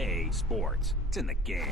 EA Sports. It's in the game.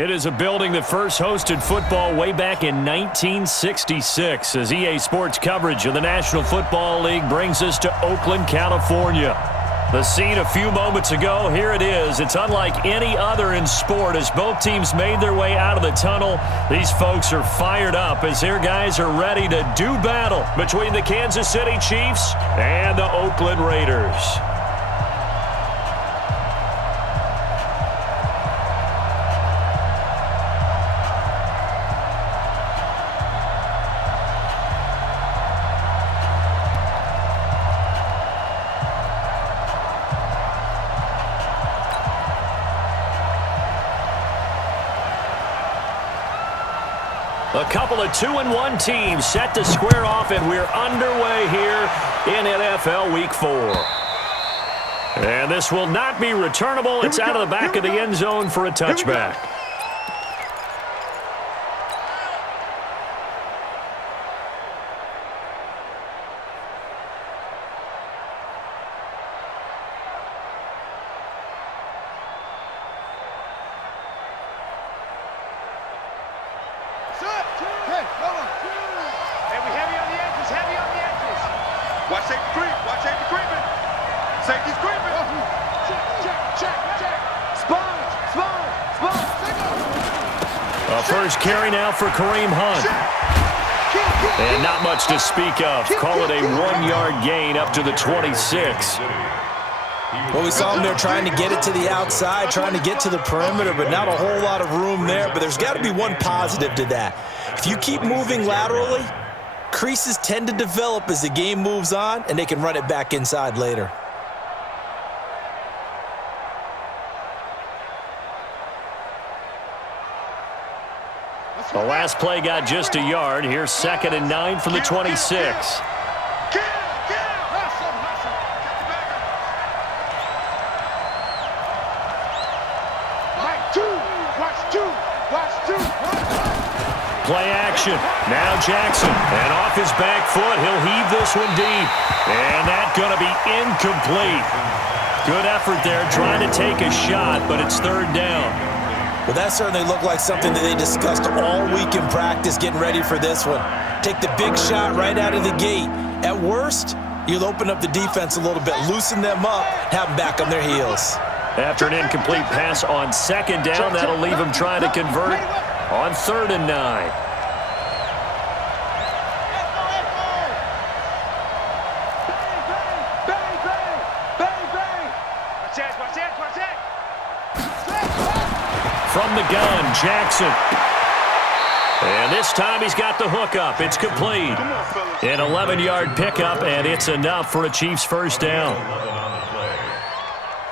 It is a building that first hosted football way back in 1966 as EA Sports coverage of the National Football League brings us to Oakland, California. The scene a few moments ago, here it is. It's unlike any other in sport as both teams made their way out of the tunnel. These folks are fired up as their guys are ready to do battle between the Kansas City Chiefs and the Oakland Raiders. A couple of 2-1 teams set to square off, and we're underway here in NFL Week 4. And this will not be returnable. It's out of the back of the end zone for a touchback. Watch safety creep. Watch safety creeping. Safety's creeping. Check. A first carry now for Kareem Hunt. And not much to speak of. Call it a 1-yard gain up to the 26. Well, we saw him there trying to get it to the outside, trying to get to the perimeter, but not a whole lot of room there. But there's got to be one positive to that. If you keep moving laterally, creases tend to develop as the game moves on, and they can run it back inside later. The last play got just a yard. Here's 2nd and 9 from the 26. Play action. Now Jackson. And off his back foot, he'll heave this one deep. And that's going to be incomplete. Good effort there trying to take a shot, but it's 3rd down. Well, that certainly looked like something that they discussed all week in practice getting ready for this one. Take the big shot right out of the gate. At worst, you'll open up the defense a little bit, loosen them up, have them back on their heels. After an incomplete pass on 2nd down, that'll leave him trying to convert on 3rd and 9. From the gun, Jackson. And this time he's got the hook up. It's complete. An 11-yard pickup, and it's enough for a Chiefs first down. 11 on the play.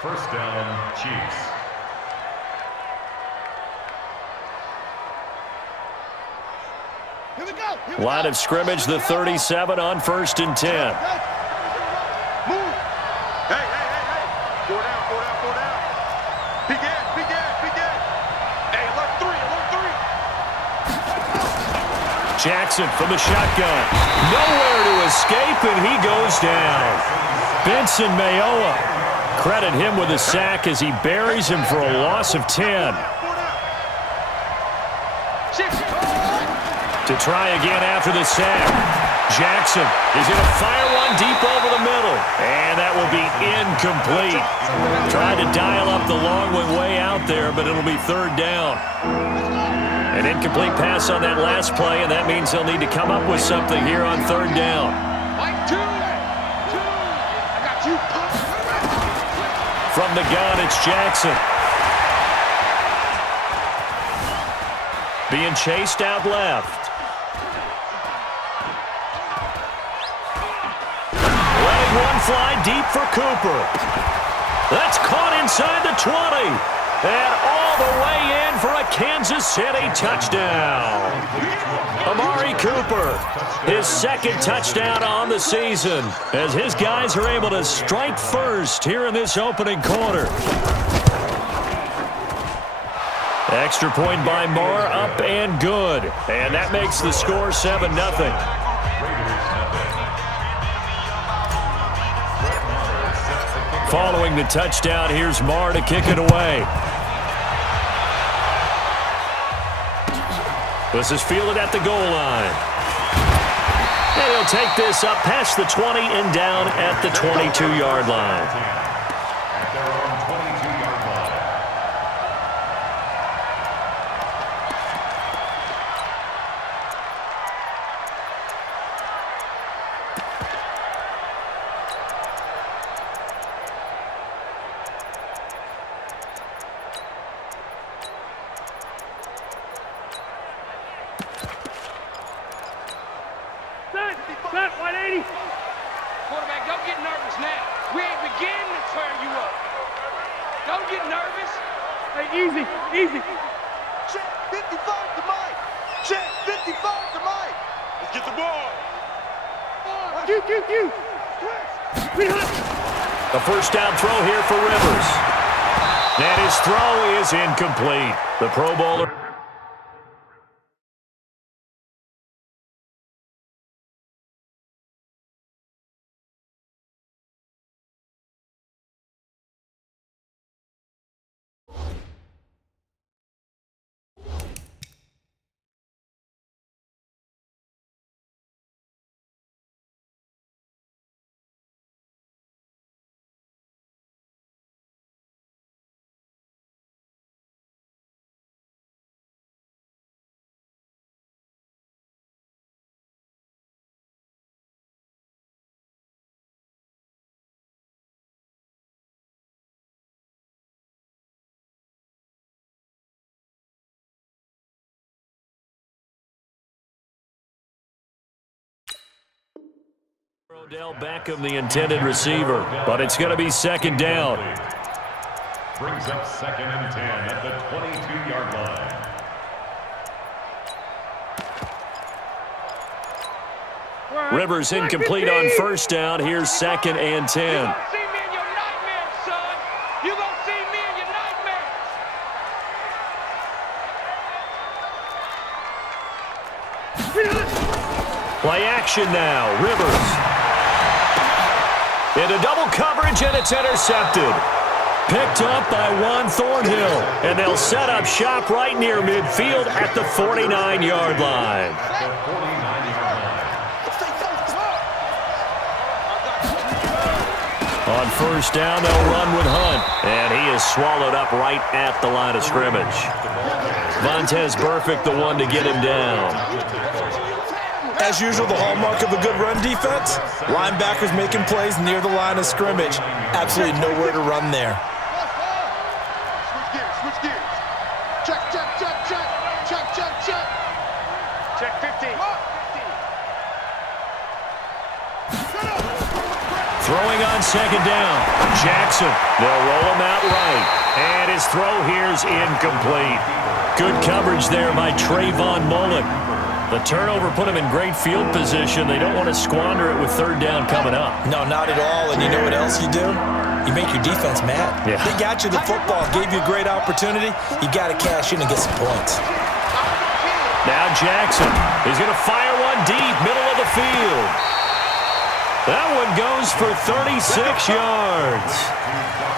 First down, Chiefs. Line of scrimmage, the 37 on 1st and 10. Move. Hey. 4 down. Big end. Hey, alert 3. Jackson from the shotgun. Nowhere to escape, and he goes down. Benson Mayowa. Credit him with a sack as he buries him for a loss of 10. To try again after the sack. Jackson is going to fire one deep over the middle. And that will be incomplete. Tried to dial up the long one way out there, but it'll be 3rd down. An incomplete pass on that last play, and that means they'll need to come up with something here on 3rd down. From the gun, it's Jackson. Being chased out left. Letting one fly deep for Cooper. That's caught inside the 20. And all the way in for a Kansas City touchdown. Amari Cooper, his 2nd touchdown on the season, as his guys are able to strike first here in this opening quarter. Extra point by Marr, up and good. And that makes the score 7-0. Following the touchdown, here's Marr to kick it away. This is fielded at the goal line. And he'll take this up past the 20 and down at the 22-yard line. At their own 22-yard line. Set, 180. Quarterback, don't get nervous now. We ain't beginning to tear you up. Don't get nervous. Hey, easy, easy. Check 55 to Mike. Check 55 to Mike. Let's get the ball. Q. A first down throw here for Rivers. And his throw is incomplete. The Pro Bowler. Odell Beckham, the intended receiver, but it's going to be second down. Brings up 2nd and 10 at the 22-yard line. Rivers incomplete on first down. Here's 2nd and 10. You're going to see me in your nightmares, son. You're going to see me in your nightmares. Play action now. Rivers. Into double coverage, and it's intercepted. Picked up by Juan Thornhill. And they'll set up shop right near midfield at the 49-yard line. On first down, they'll run with Hunt. And he is swallowed up right at the line of scrimmage. Vontaze Burfict, the one to get him down. As usual, the hallmark of a good run defense, linebackers making plays near the line of scrimmage. Absolutely nowhere to run there. Switch gears. Check. Check 15. Throwing on second down. Jackson. They'll roll him out right. And his throw here's incomplete. Good coverage there by Trayvon Mullen. The turnover put him in great field position. They don't want to squander it with third down coming up. No, not at all. And you know what else you do? You make your defense mad. Yeah. They got you the football, gave you a great opportunity. You got to cash in and get some points. Now Jackson. He's going to fire one deep, middle of the field. That one goes for 36 yards.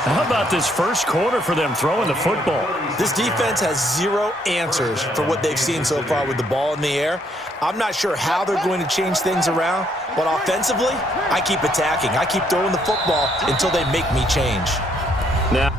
How about this first quarter for them throwing the football? This defense has zero answers for what they've seen so far with the ball in the air. I'm not sure how they're going to change things around, but offensively, I keep attacking. I keep throwing the football until they make me change. Now.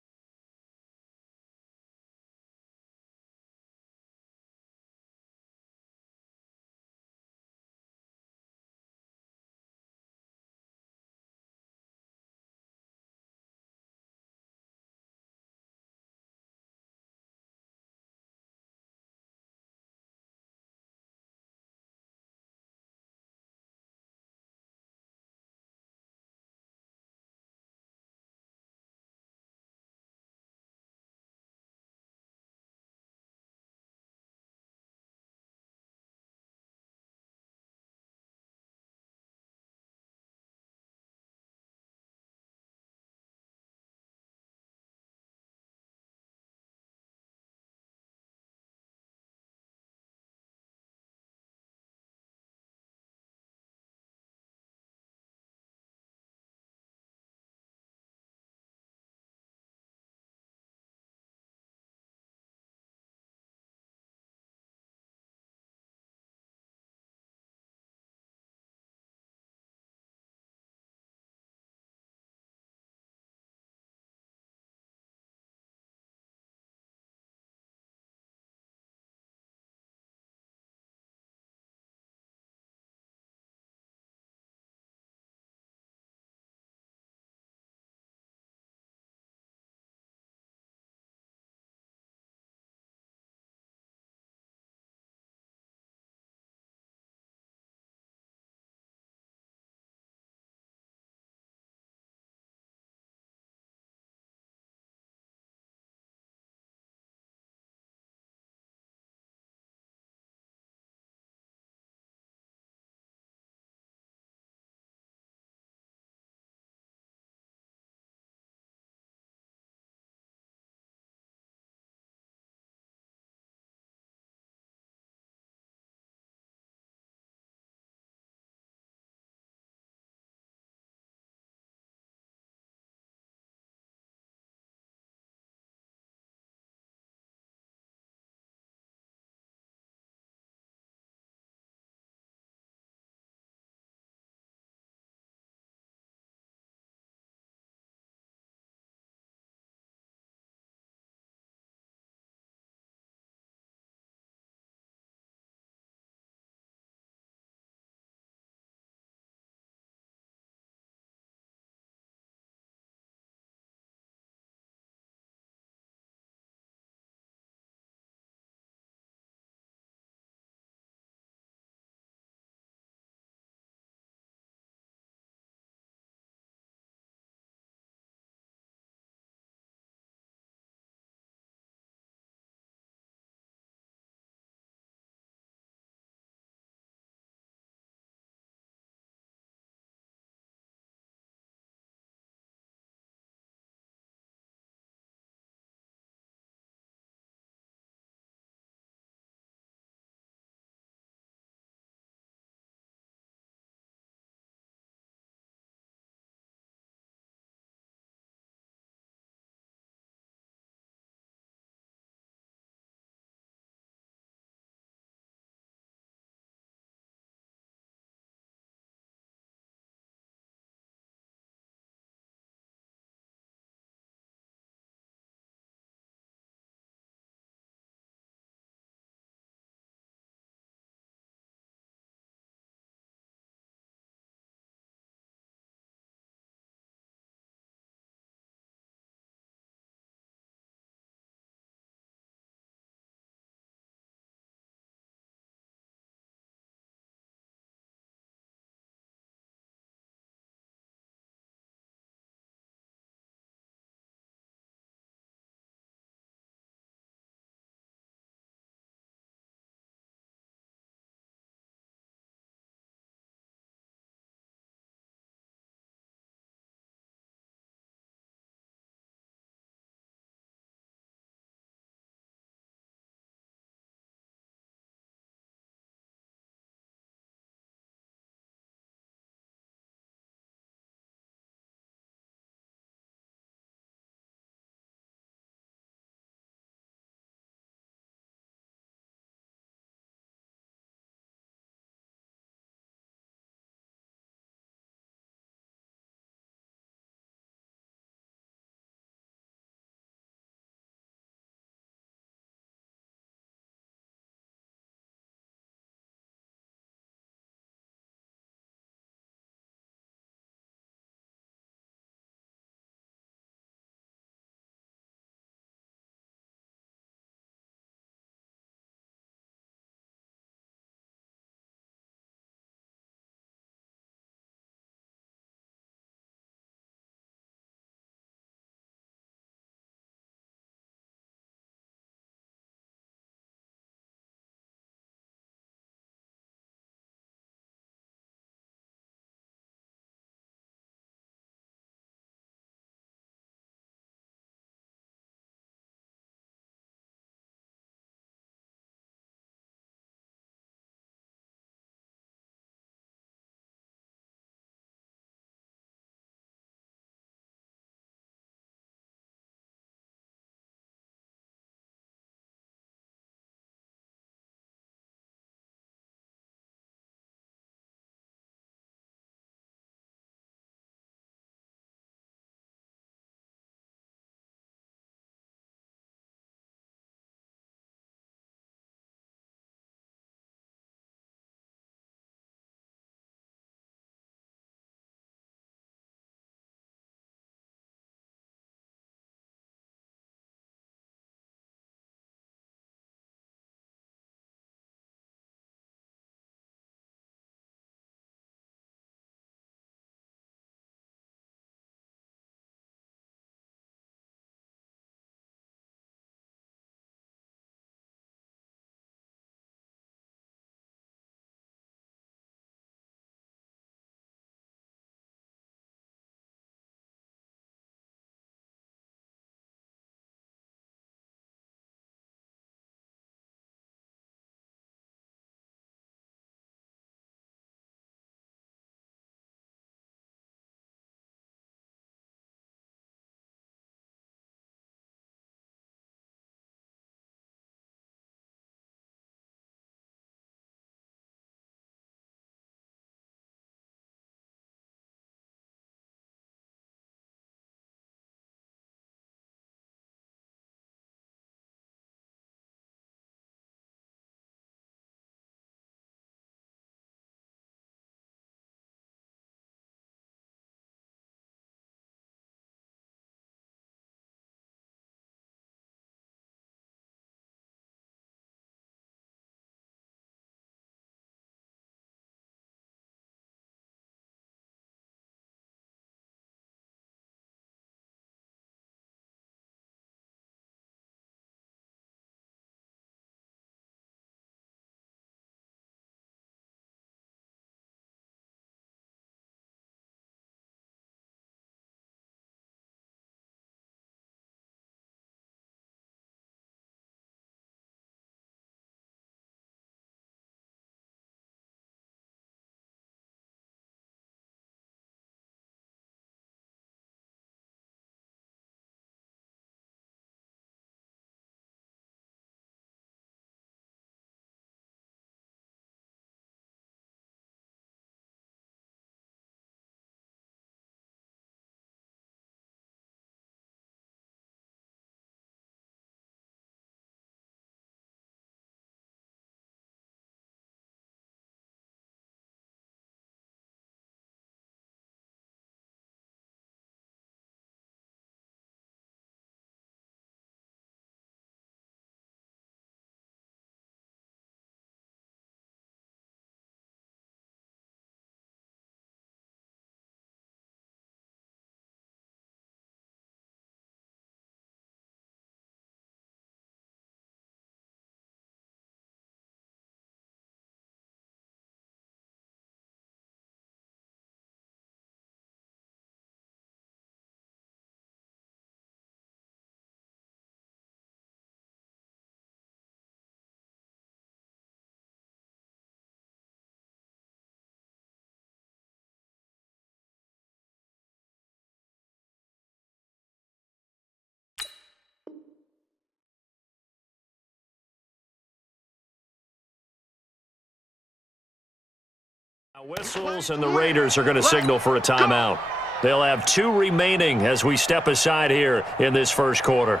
Whistles, and the Raiders are going to signal for a timeout. They'll have 2 remaining as we step aside here in this first quarter.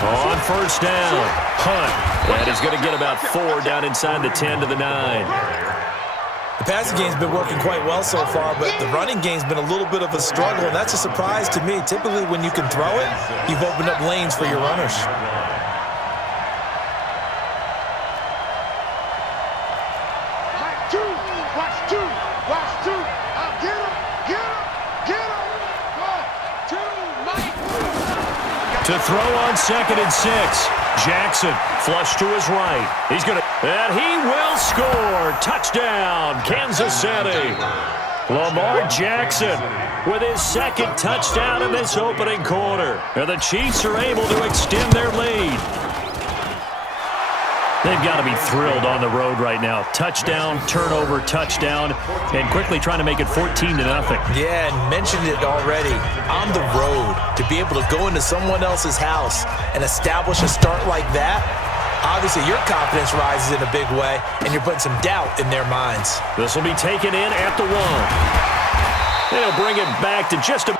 On first down, Hunt. And he's going to get about 4 down inside the 10 to the 9. The passing game's been working quite well so far, but the running game's been a little bit of a struggle, and that's a surprise to me. Typically, when you can throw it, you've opened up lanes for your runners. To throw on 2nd and 6. Jackson flush to his right. He's going to, and he will score. Touchdown, Kansas City. Lamar Jackson with his 2nd touchdown in this opening quarter. And the Chiefs are able to extend their lead. They've got to be thrilled on the road right now. Touchdown, turnover, touchdown, and quickly trying to make it 14-0. Yeah, and mentioned it already. On the road, to be able to go into someone else's house and establish a start like that, obviously your confidence rises in a big way, and you're putting some doubt in their minds. This will be taken in at the 1. They'll bring it back to just a...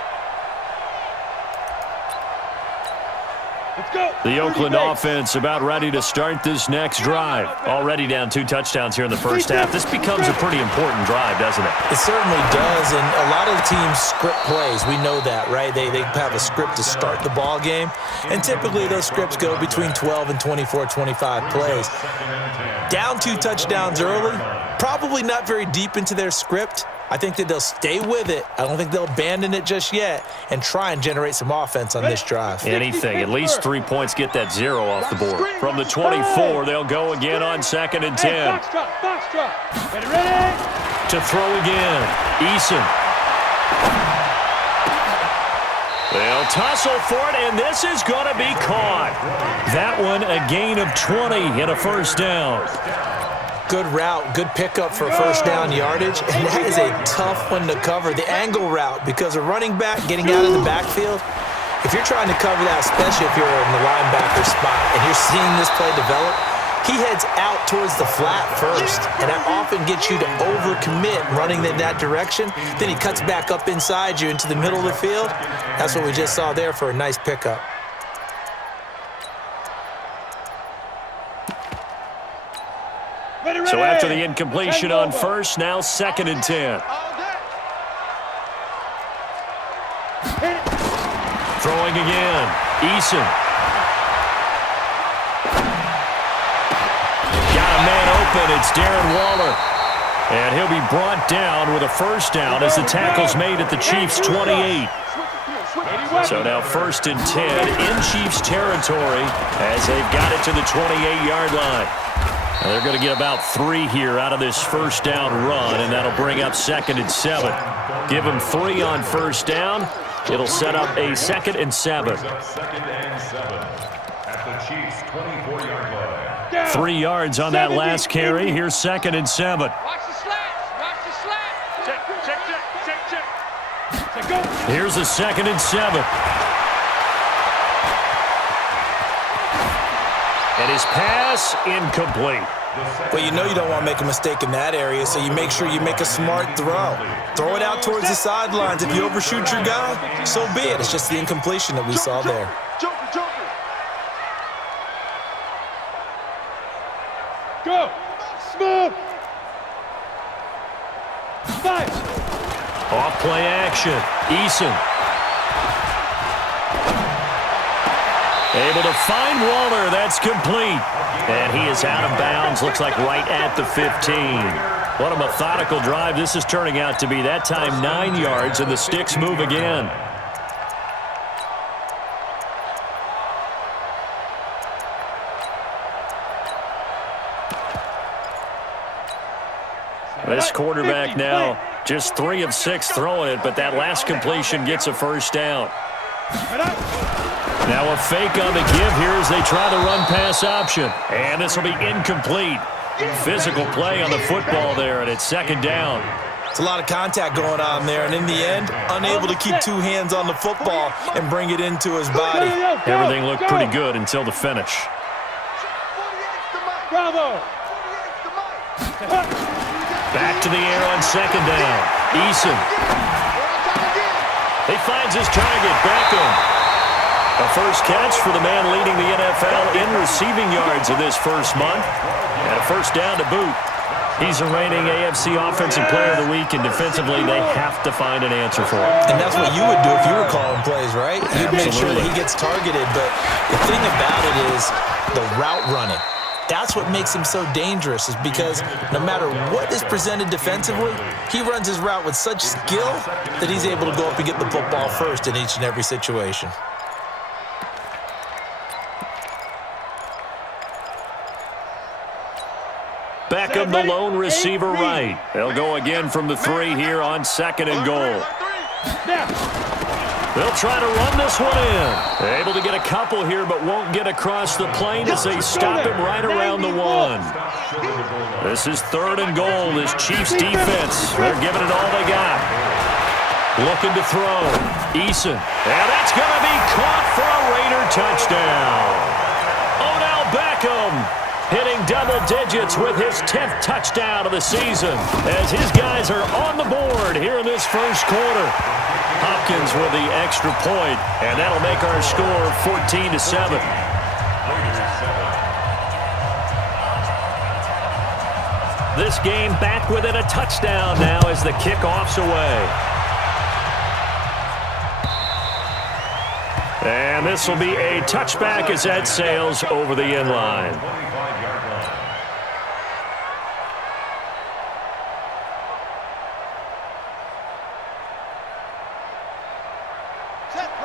The Oakland offense about ready to start this next drive. Already down 2 touchdowns here in the first half. This becomes a pretty important drive, doesn't it? It certainly does, and a lot of the teams script plays. We know that, right? They have a script to start the ball game, and typically those scripts go between 12 and 24, 25 plays. Down 2 touchdowns early, probably not very deep into their script. I think that they'll stay with it. I don't think they'll abandon it just yet and try and generate some offense on this drive. Anything. At least 3 points get that 0 off the board. From the 24, they'll go again on 2nd and 10. To throw again. Eason. They'll tussle for it, and this is going to be caught. That one a gain of 20 and a first down. Good route, good pickup for first down yardage, and that is a tough one to cover. The angle route, because a running back getting out of the backfield, if you're trying to cover that, especially if you're in the linebacker spot and you're seeing this play develop, he heads out towards the flat first, and that often gets you to overcommit running in that direction. Then he cuts back up inside you into the middle of the field. That's what we just saw there for a nice pickup. So after the incompletion on first, now 2nd and 10. Throwing again. Eason. Got a man open. It's Darren Waller. And he'll be brought down with a first down as the tackle's made at the Chiefs' 28. So now 1st and 10 in Chiefs territory as they've got it to the 28-yard line. Now they're going to get about 3 here out of this first down run, and that'll bring up 2nd and 7. Give them 3 on first down. It'll set up a 2nd and 7. 3 yards on that last carry. Here's 2nd and 7. Watch the slats. Watch the slats. Check. Go. Here's a 2nd and 7. And his pass incomplete. Well, you know you don't want to make a mistake in that area, so you make sure you make a smart throw. Throw it out towards the sidelines. If you overshoot your guy, so be it. It's just the incompletion that we saw there. Go. Smooth. Fight. Off play action. Eason. Able to find Waller. That's complete. And he is out of bounds. Looks like right at the 15. What a methodical drive this is turning out to be. That time 9 yards, and the sticks move again. This quarterback now just 3 of 6 throwing it, but that last completion gets a first down. Now a fake on the give here as they try the run-pass option. And this will be incomplete. Physical play on the football there, and it's second down. It's a lot of contact going on there, and in the end, unable to keep two hands on the football and bring it into his body. Everything looked pretty good until the finish. Bravo! Back to the air on second down. Eason. He finds his target, Beckham. A first catch for the man leading the NFL in receiving yards of this first month. And a first down to boot. He's the reigning AFC Offensive Player of the Week, and defensively they have to find an answer for him. And that's what you would do if you were calling plays, right? You'd make sure that he gets targeted. But the thing about it is the route running. That's what makes him so dangerous, is because no matter what is presented defensively, he runs his route with such skill that he's able to go up and get the football first in each and every situation. Beckham, the lone receiver right. They'll go again from the 3 here on second and goal. They'll try to run this one in. They're able to get a couple here, but won't get across the plane as they stop him right around the 1. This is third and goal. This Chiefs defense, they're giving it all they got. Looking to throw. Eason. And that's going to be caught for a Raider touchdown. Odell Beckham hitting double digits with his 10th touchdown of the season as his guys are on the board here in this first quarter. Hopkins with the extra point, and that'll make our score 14-7. This game back within a touchdown now as the kickoff's away. And this will be a touchback as that sails over the end line.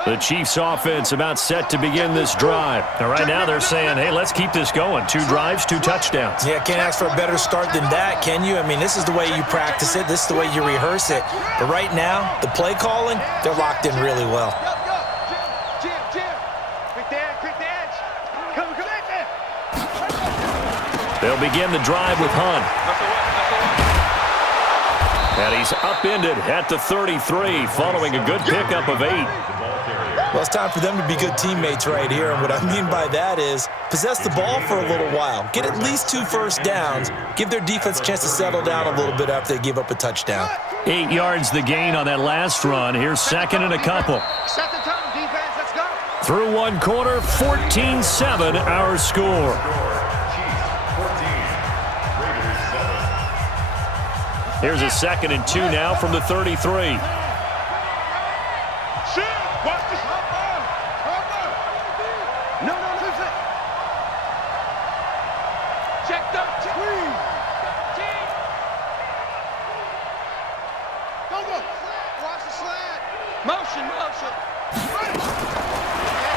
The Chiefs offense about set to begin this drive. And right now they're saying, hey, let's keep this going. 2 drives, 2 touchdowns. Yeah, can't ask for a better start than that, can you? I mean, this is the way you practice it. This is the way you rehearse it. But right now, the play calling, they're locked in really well. They'll begin the drive with Hunt. And he's upended at the 33 following a good pickup of 8. Well, it's time for them to be good teammates right here. And what I mean by that is possess the ball for a little while. Get at least 2 first downs. Give their defense a chance to settle down a little bit after they give up a touchdown. 8 yards the gain on that last run. Here's second and a couple. Set the tone, defense. Let's go. Through 1 quarter, 14-7 our score. Here's a second and 2 now from the 33.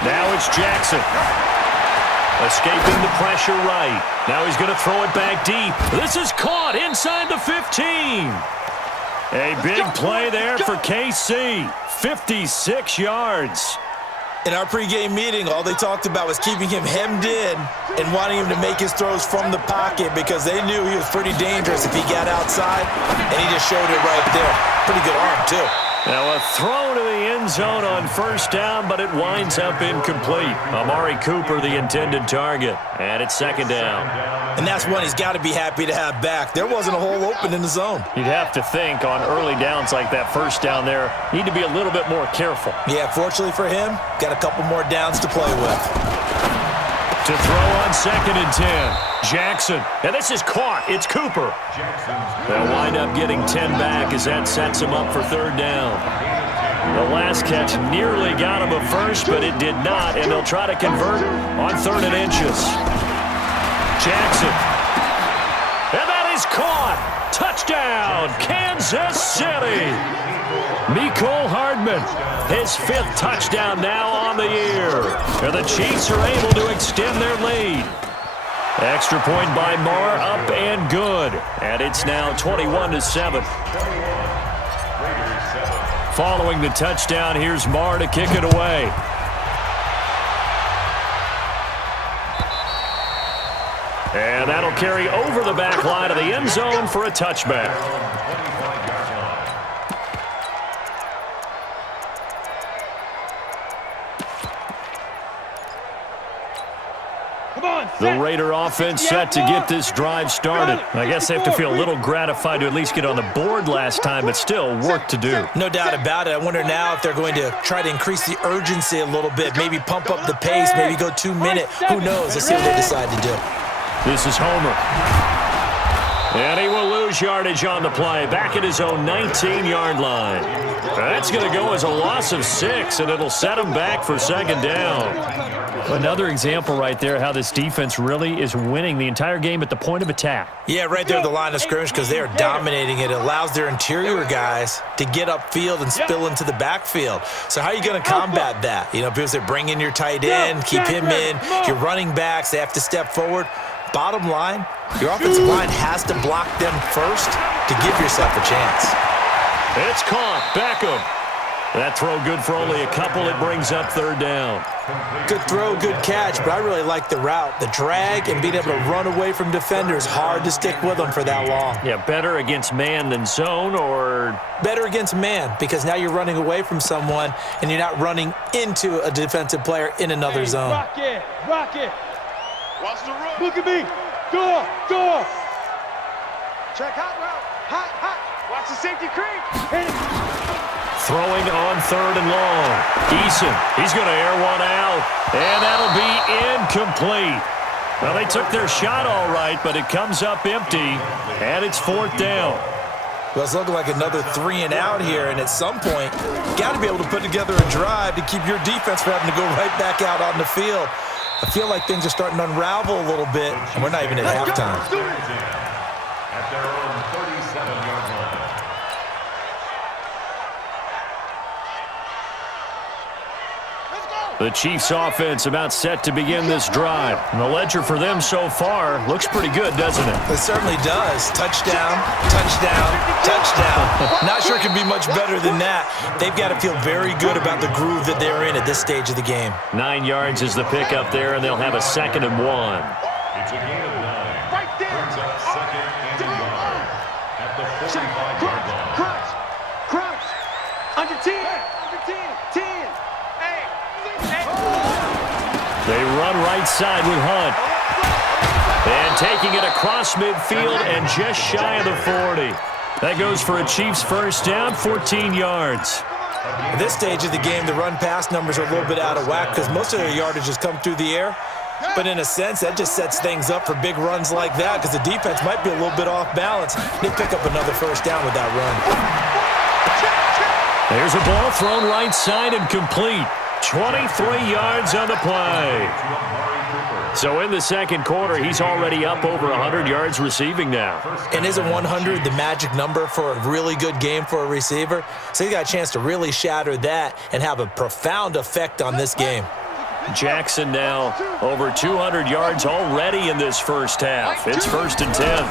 Now it's Jackson. Escaping the pressure right. Now he's going to throw it back deep. This is caught inside the 15. A big play there for KC. 56 yards. In our pregame meeting, all they talked about was keeping him hemmed in and wanting him to make his throws from the pocket because they knew he was pretty dangerous if he got outside, and he just showed it right there. Pretty good arm, too. Now a throw to the end zone on first down, but it winds up incomplete. Amari Cooper, the intended target, and it's second down. And that's one he's got to be happy to have back. There wasn't a hole open in the zone. You'd have to think on early downs like that first down there, need to be a little bit more careful. Yeah, fortunately for him, got a couple more downs to play with. To throw on second and 10. Jackson. And this is caught. It's Cooper. They'll wind up getting 10 back as that sets him up for third down. The last catch nearly got him a first, but it did not, and they'll try to convert on 3rd and inches. Jackson. And that is caught. Touchdown, Kansas City. Mecole Hardman, his 5th touchdown now on the year. And the Chiefs are able to extend their lead. Extra point by Marr, up and good. And it's now 21-7. Following the touchdown, here's Marr to kick it away. And that'll carry over the back line of the end zone for a touchback. The Raider offense set to get this drive started. I guess they have to feel a little gratified to at least get on the board last time, but still work to do. No doubt about it. I wonder now if they're going to try to increase the urgency a little bit, maybe pump up the pace, maybe go 2 minute. Who knows? Let's see what they decide to do. This is Homer. And he will lose yardage on the play, back at his own 19-yard line. That's going to go as a loss of 6, and it'll set him back for second down. Another example right there how this defense really is winning the entire game at the point of attack. Yeah, right there at the line of scrimmage because they are dominating it. It allows their interior guys to get upfield and spill into the backfield. So how are you going to combat that? You know, people say bring in your tight end, keep him in. Your running backs, they have to step forward. Bottom line, your offensive line has to block them first to give yourself a chance. It's caught. Beckham. That throw good for only a couple. It brings up third down. Good throw, good catch, but I really like the route. The drag and being able to run away from defenders, hard to stick with them for that long. Yeah, better against man than zone, or? Better against man, because now you're running away from someone and you're not running into a defensive player in another zone. Rock it, rock it. Watch the run. Look at me. Door. Check hot route. Hot. Watch the safety creep. Hit it. Throwing on third and long. Eason, he's going to air one out, and that'll be incomplete. Well, they took their shot all right, but it comes up empty, and it's fourth down. Well, it's looking like another 3 and out here, and at some point, you got to be able to put together a drive to keep your defense from having to go right back out on the field. I feel like things are starting to unravel a little bit, and we're not even at halftime. At their own 37-yard line. The Chiefs offense about set to begin this drive. And the ledger for them so far looks pretty good, doesn't it? It certainly does. Touchdown, touchdown, touchdown. Not sure it can be much better than that. They've got to feel very good about the groove that they're in at this stage of the game. 9 yards is the pickup there, and they'll have a 2nd and 1. It's a gain of 9. Right there. Brings up 2nd and a yard at the 45-yard line. Crunch. Under 10. Under 10. 10. They run right side with Hunt. And taking it across midfield and just shy of the 40. That goes for a Chiefs first down, 14 yards. At this stage of the game, the run-pass numbers are a little bit out of whack because most of their yardage has come through the air. But in a sense, that just sets things up for big runs like that because the defense might be a little bit off balance. They pick up another first down with that run. There's a ball thrown right side and complete. 23 yards on the play. So in the second quarter, he's already up over 100 yards receiving now. And isn't 100 the magic number for a really good game for a receiver? So he got a chance to really shatter that and have a profound effect on this game. Jackson now over 200 yards already in this first half. It's 1st and 10.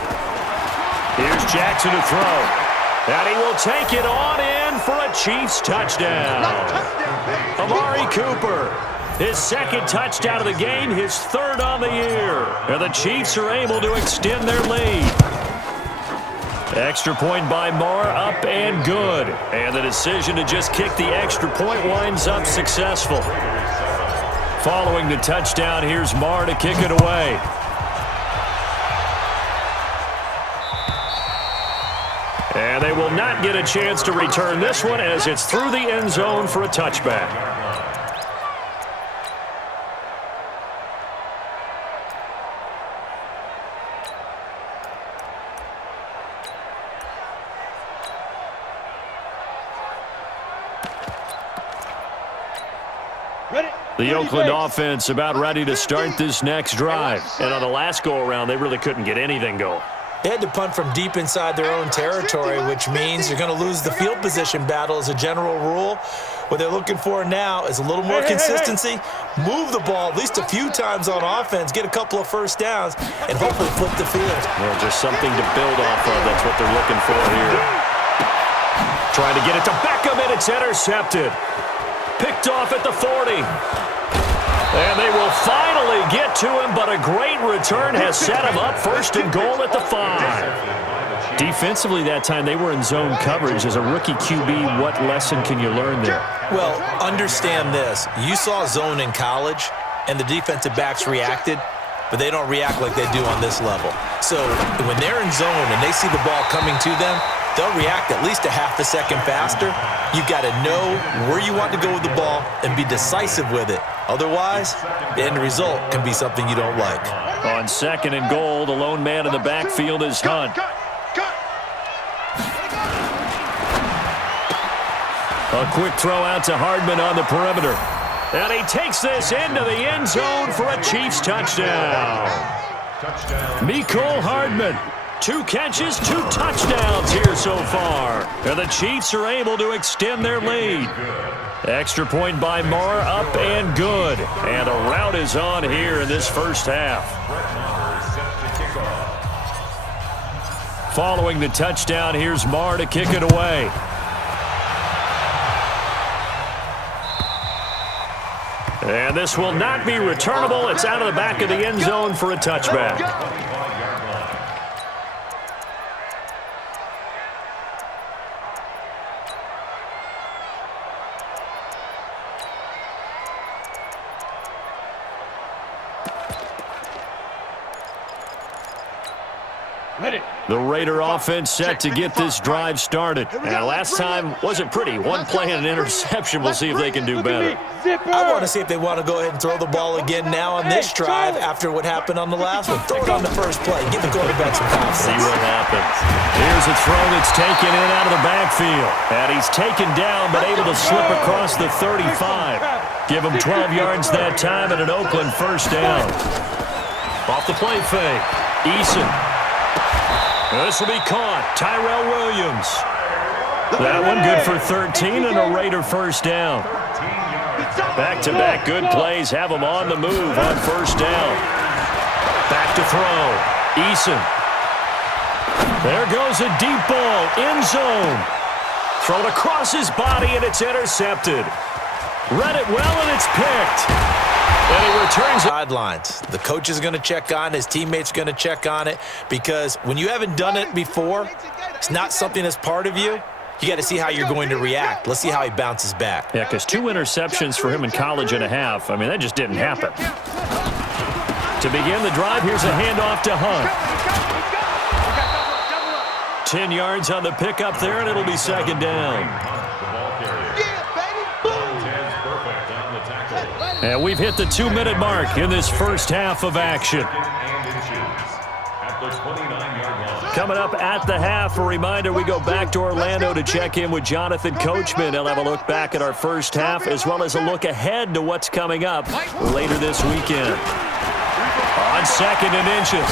Here's Jackson to throw. And he will take it on in for a Chiefs touchdown. Amari Cooper, his 2nd touchdown of the game, his 3rd on the year. And the Chiefs are able to extend their lead. Extra point by Marr, up and good. And the decision to just kick the extra point winds up successful. Following the touchdown, here's Marr to kick it away. And they will not get a chance to return this one as it's through the end zone for a touchback. The Oakland offense about ready to start this next drive. And on the last go-around, they really couldn't get anything going. They had to punt from deep inside their own territory, which means you're going to lose the field position battle as a general rule. What they're looking for now is a little more consistency, move the ball at least a few times on offense, get a couple of first downs, and hopefully flip the field. Well, just something to build off of. That's what they're looking for here. Trying to get it to Beckham, and it's intercepted. Picked off at the 40. And they will finally get to him, but a great return has set him up first and goal at the 5. Defensively that time, they were in zone coverage. As a rookie QB, what lesson can you learn there? Well, understand this. You saw zone in college, and the defensive backs reacted, but they don't react like they do on this level. So when they're in zone and they see the ball coming to them, they'll react at least a half a second faster. You've got to know where you want to go with the ball and be decisive with it. Otherwise, the end result can be something you don't like. On second and goal, the lone man in the backfield is Hunt. A quick throw out to Hardman on the perimeter. And he takes this into the end zone for a Chiefs touchdown. Mecole Hardman. 2 catches, 2 touchdowns here so far. And the Chiefs are able to extend their lead. Extra point by Marr, up and good. And a rout is on here in this first half. Following the touchdown, here's Marr to kick it away. And this will not be returnable. It's out of the back of the end zone for a touchback. The Raider offense set to get this drive started. And last time wasn't pretty. One play and an interception. We'll see if they can do better. I want to see if they want to go ahead and throw the ball again now on this drive after what happened on the last one. Throw it on the first play. Give the quarterback some confidence. See what happens. Here's a throw that's taken in out of the backfield. And he's taken down but able to slip across the 35. Give him 12 yards that time and an Oakland first down. Off the play fake. Eason. This will be caught. Tyrell Williams. That one good for 13 and a Raider first down. Back-to-back good plays have them on the move on first down. Back to throw. Eason. There goes a deep ball. End zone. Thrown across his body and it's intercepted. Read it well and it's picked. And he returns. Sidelines. The coach is going to check on it. His teammates going to check on it, because when you haven't done it before, it's not something that's part of you. You got to see how you're going to react. Let's see how he bounces back. Yeah, because 2 interceptions for him in college and a half. I mean, that just didn't happen. To begin the drive, here's a handoff to Hunt. 10 yards on the pickup there, and it'll be second down. And we've hit the 2-minute mark in this first half of action. Coming up at the half, a reminder, we go back to Orlando to check in with Jonathan Coachman. He'll have a look back at our first half as well as a look ahead to what's coming up later this weekend. On second and inches,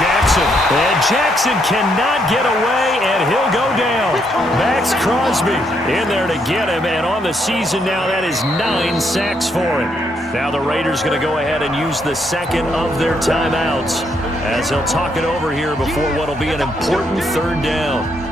Jackson. And Jackson cannot get away, and he'll go down. Max Crosby in there to get him, and on the season now, that is 9 sacks for him. Now the Raiders going to go ahead and use the second of their timeouts as they'll talk it over here before what will be an important third down.